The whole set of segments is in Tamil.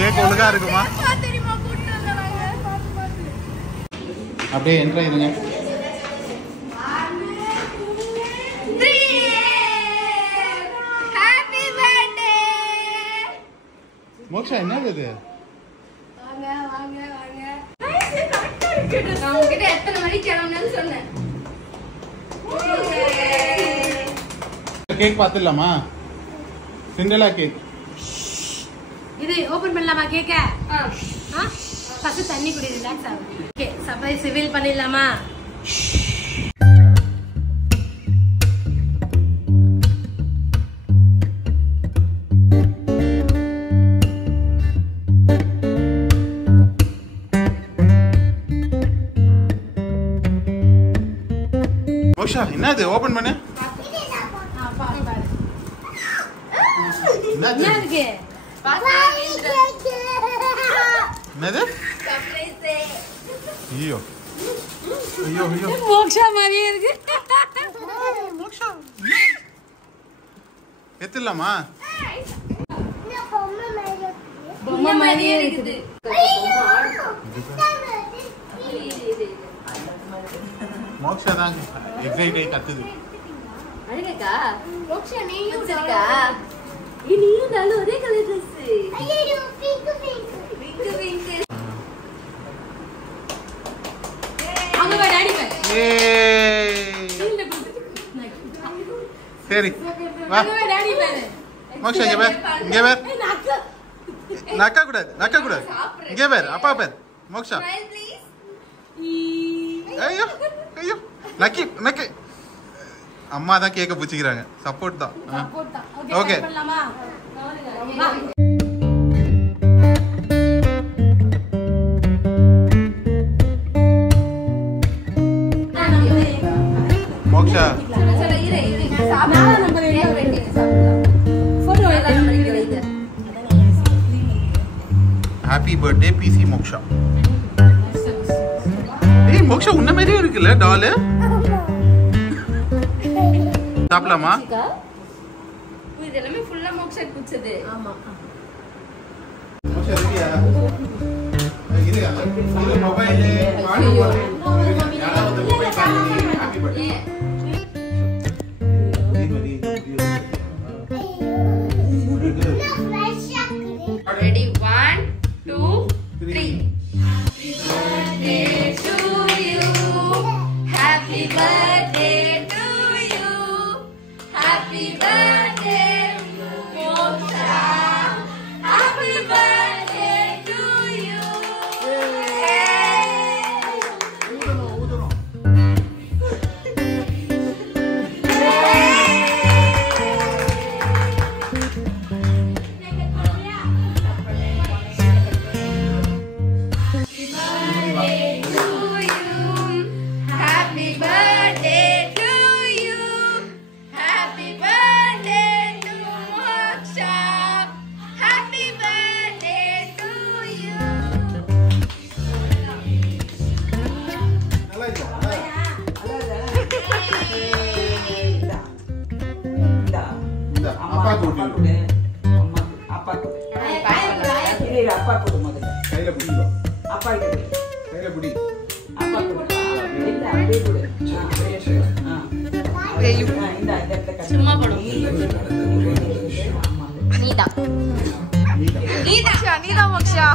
கேக் ஒழுங்கா இருக்குமா? அப்படியே என்ட்ரு ஆயிருங்க. மோக்ஷா என்னது இது? கேக் பாத்துடலாமா? சிண்டலா கேக் இது ஓபன் பண்ணலாமா? கேக்க ஃபர்ஸ்ட் தண்ணி குடி, ரிலாக்ஸ் ஆகும். ஓகே, சர்ப்ரைஸ் ரிவீல் பண்ணிடலாமா? மோக்ஷா என்னது? ஓபன் பண்ணு. என்னது? என்னது? ஐயோ ஐயோ ஐயோ, மோக்ஷா மாதிரியே இருக்கு. மோக்ஷா எத்தலாமா? பொம்மை மாதிரியே இருக்குது. மோக்ஷா தான் எக்ஸைட் ஆகி கத்துது. அழகா மோக்ஷா நீயும் இருக்கா? நீயும் நல்ல ஒரே கலர் Dress. ஐயோ பிங்க் பிங்க் பிங்க் பிங்க். அங்க வா டாடி வா. சரி வா. அங்க வா டாடி பாரு. மோக்ஷா இங்க பாரு, இங்க பாரு. நக்க கூடாது, நக்க கூடாது. இங்க பாரு, அப்பா பாரு. மோக்ஷா ஐயோ ஐயோ, நக்கி நக்கி. அம்மா தான் கேக்க புடிச்சிக்கிறாங்க. சப்போர்ட் தான். ஓகே பண்ணலாமா? மோக்ஷா ஹாப்பி பர்த்டே பிசி மோக்ஷா. ஏய் மோக்ஷா உன்ன மாதிரியே இருக்குல்ல டால். சாப்பிடலாமா? இது எல்லாமே ஃபுல்லா மோக்ஷா குச்சது. ஆமா மோக்ஷா ரெடியா? இது அந்த மொபைல் கார்டு போடு. யாராவது mobile card happy birthday. Ready, 1, 2, 3. Happy birthday to you. Happy birthday to you. Happy birthday Moksha. Happy birthday to you. சும்மா போடும். நீதா மோக்ஷா.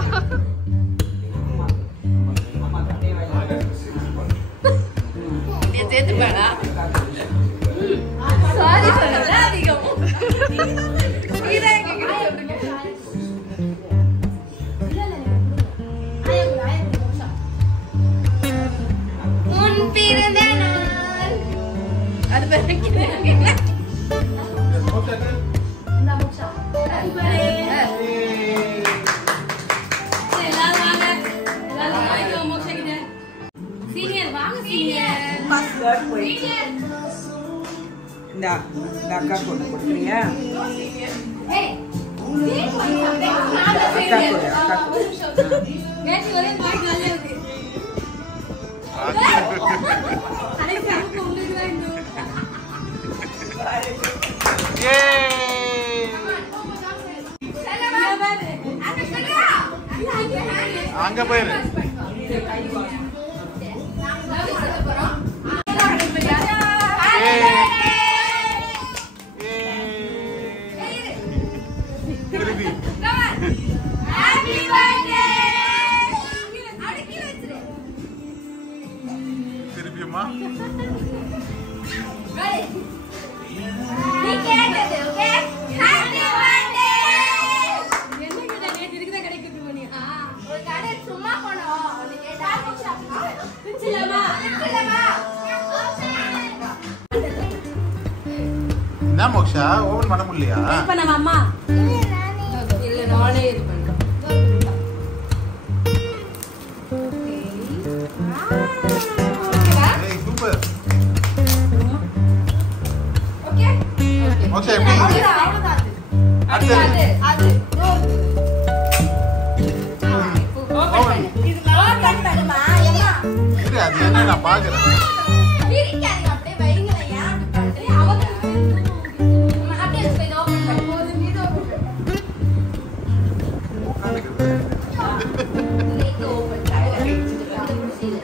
சேர்த்து பாடா. சாரி சொல்லுங்க அதிகம். நீதா எங்க சொல்லுங்க. உன் பிறந்த நாள் அது பரக்கினே. அக்கா கொண்டு கொடுக்குறியா? அங்க போயிரு. திருப்பியுமா என்ன மோக்ஷா ஓபன் பண்ண முடியலையா? அம்மா இல்ல நானே இது பண்றேன். ஏய் சூப்பர். ஓகே மோக்ஷா எப்படி? அவ்வளவுதான். அது ஓபன் இது நான் பண்ணுமா அம்மா இரு அது என்ன நான் பாக்குறேன். பிரிக்காதீங்க அப்படியே வைங்களே. ஏன் அப்படி பண்றீங்க? அவங்க அப்படியே இதை ஓபன் பண்ணு. போது இது ஓபன் பண்ணு. நீங்க ஓபன் பண்ணு. அந்த குடிசையில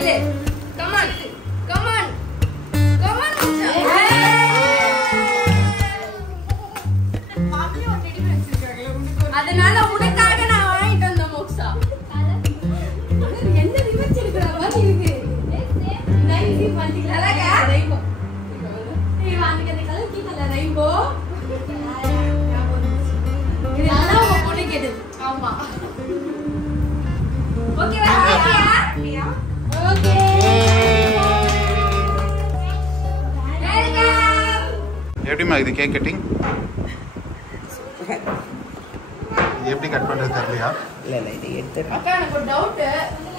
இது come on come on come on மாமி ஒரு ரெடி பண்ணி வச்சிருக்காங்க. அதனால உனக்காக நான் வாங்கிட்டு வந்த மோக்ஷா. என்ன ரிவர்ஸ் எடுக்கற மாதிரி இருக்கு. நைசி பண்ணிட்டீங்களா? ரெயின்போ. நீ வாங்குற கலர் கீழ ரெயின்போ. இதெல்லாம் உங்க பொண்ணு கேட்டது. ஆமா. ஓகேவா? ஓகேயா? ஓகே. வெல்கம். எப்படிமா இது கேக் கட்டிங்? எப்படி கட் பண்றது தெரியலையா? இல்ல இல்ல இது எடுத்து அக்கா எனக்கு ஒரு டவுட்.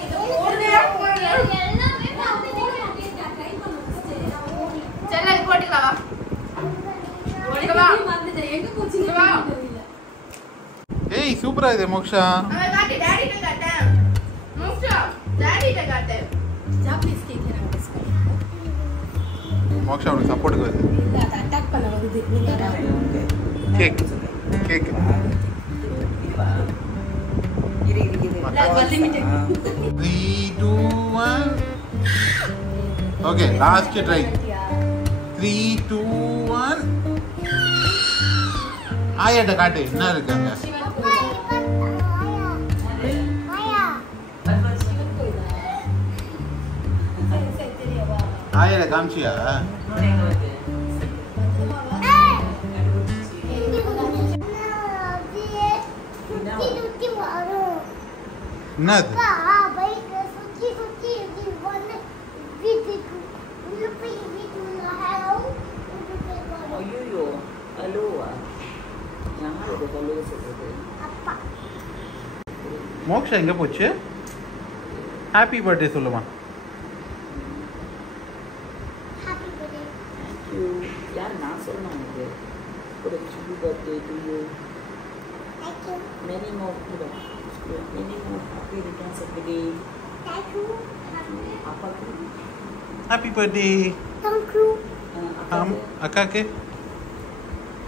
இது போடுறியா போடுறியா? எல்லாமே ட்ரை பண்ணு. சரி இது போட்டுக்கலாம் வா. போடுவா. எங்க போச்சீங்க தெரியல. ஏய் சூப்பரா இது மோக்ஷா. அவ காட்டு டாடி கிட்ட காட்டு. மோக்ஷா டாடி கிட்ட காட்டு. ஜாப்பனீஸ் கேக் நான் டெஸ்ட் பண்ணேன். மோக்ஷா உனக்கு சப்போர்ட்டுக்கு வருது. இல்ல அது அட்டாக் பண்ண வருது. நீங்க cake cake limited. 3 2 1 okay last try 3 2 1 ஆயாட்ட காட்டு என்ன இருக்காங்க ஆயாட்ட காமிச்சியா என்னது ஐயோ ஹலோவா யார் இது ஹலோ சொல்றது மோக்ஷா எங்க போச்சு ஹாப்பி பர்த்டே சொல்லுமா தேங்க்யூ யார் நான் சொல்லணும் உங்களுக்கு ஒரு happy birthday to you many more happy returns of the day அப்பாக்கு ஹாப்பி பர்த்டே அக்காக்கு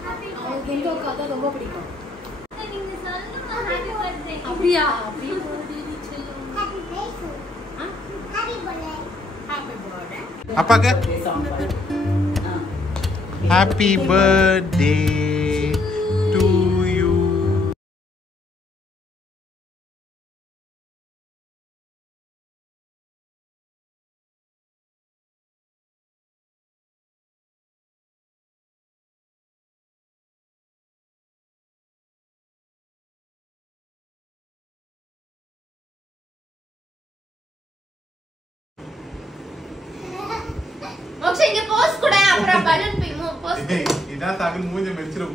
அவங்களுக்கு எங்க அக்கா ரொம்ப பிடிக்கும். அப்படியா? ஹாப்பி பர்த்டே செல்லம். Happy birthday. அப்பாக்கு சாங் பாடு happy birthday to you moksha இங்க போஸ் கூட அப்புறம் பலூன் போய் போஸ் இதான் தகவல் மூஞ்ச மெச்சிரும்